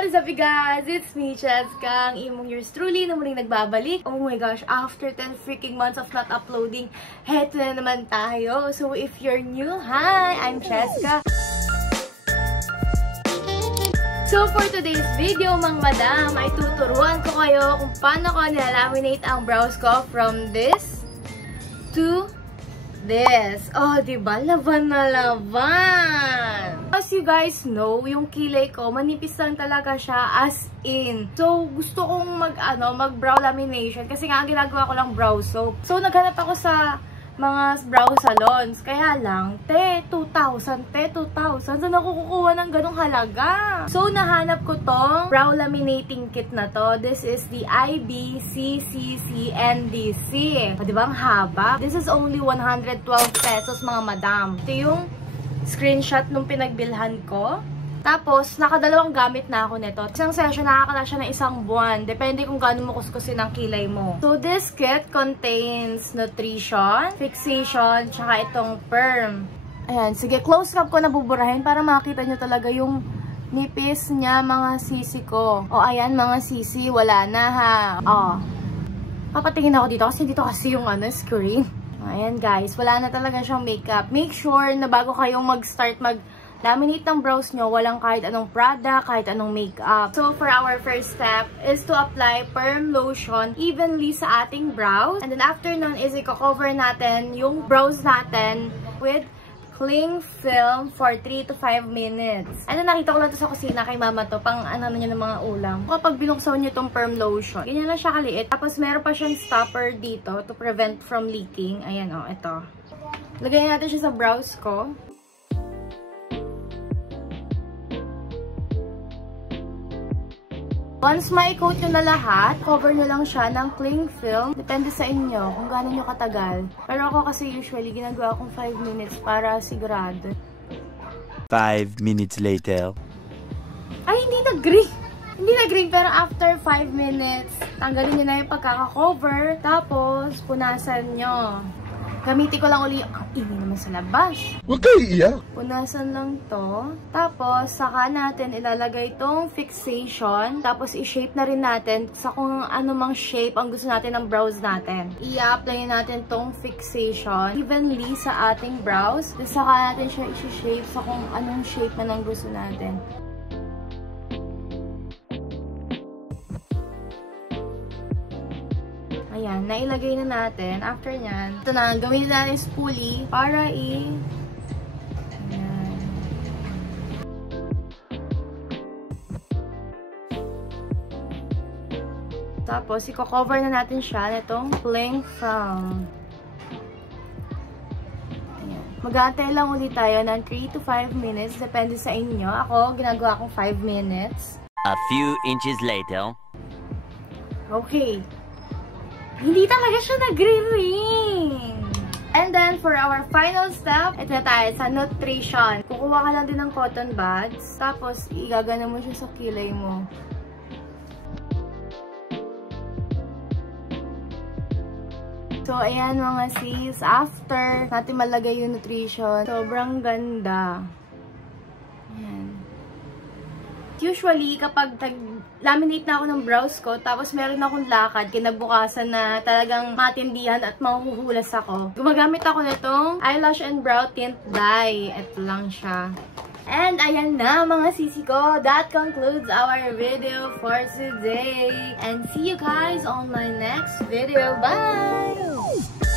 What is up, you guys? It's me, Cheska, ang imong yours truly na muling nagbabalik. Oh my gosh, after 10 freaking months of not uploading, heto na naman tayo. So if you're new, hi! I'm Cheska. So for today's video, mga madam, ay tuturuan ko kayo kung paano ko nilalaminate ang brows ko from this to this. Oh, diba? Laban na laban! As you guys know, yung kilay ko, manipis lang talaga siya as in. So, gusto kong mag-brow lamination kasi nga, ang ginagawa ko lang brow soap. So, naghanap ako sa mga brow salons. Kaya lang, 2,000. Saan ako kukuha ng ganong halaga? So, nahanap ko tong brow laminating kit na to. This is the IBCCCNDC. O, diba? Ang haba. This is only 112 pesos, mga madam. Ito yung screenshot nung pinagbilhan ko. Tapos, nakadalawang gamit na ako nito. Isang session, nakakala siya ng isang buwan. Depende kung gaano mo kuskusin ang kilay mo. So, this kit contains nutrition, fixation, tsaka itong perm. Ayan, sige, close up ko na buburahin para makita nyo talaga yung nipis niya, mga sisi ko. O, ayan, mga sisi, wala na ha. O, papatingin ako dito kasi yung screen. Ayan guys, wala na talaga siyang makeup. Make sure na bago kayong mag-start mag-laminate ng brows nyo, walang kahit anong product, kahit anong makeup. So for our first step is to apply perm lotion evenly sa ating brows. And then after nun is i-cover natin yung brows natin with cling film for 3 to 5 minutes. And then nakita ko lang to sa kusina kay mama to, pang niya ng mga ulam. Kapag binuksan nyo itong perm lotion, ganyan lang siya kaliit. Tapos meron pa siyang stopper dito to prevent from leaking. Ayan o, ito. Lagay natin siya sa brows ko. Once ma-coat nyo na lahat, cover nyo lang siya ng cling film. Depende sa inyo kung gaano nyo katagal. Pero ako kasi usually ginagawa akong 5 minutes para sigurado. 5 minutes later. Ay, hindi na-green. Hindi na-green, pero after 5 minutes, tanggalin nyo na yung pagkaka-cover. Tapos, punasan nyo. Gamitin ko lang uli ang ingay naman sa labas. Huwag kayo iiyak. Punasan lang to. Tapos, saka natin ilalagay itong fixation. Tapos, i-shape na rin natin sa kung anumang shape ang gusto natin ng brows natin. I-apply natin tong fixation evenly sa ating brows. Tapos, saka natin siya i-shape sa kung anong shape man ang gusto natin. Ayan, nailagay na natin. After nyan, ito na, gawin natin spoolie para Ayan. Tapos, i-cover na natin siya nitong cling film. Ayan. Mag-aantay lang ulit tayo ng 3 to 5 minutes. Depende sa inyo. Ako, ginagawa kong 5 minutes. A few inches later. Okay. Hindi talaga siya nagre-ring. And then, for our final step, ito na tayo sa nutrition. Kukuha ka lang din ng cotton buds. Tapos, igagana mo siya sa kilay mo. So, ayan mga sis. After natin malagay yung nutrition, sobrang ganda. Ayan. Usually, kapag laminate na ako ng brows ko, tapos meron akong lakad, kinabukasan na talagang matindihan at mahuhulas ako. Gumagamit ako nitong eyelash and brow tint dye. Ito lang siya. And ayan na mga sisi ko. That concludes our video for today. And see you guys on my next video. Bye!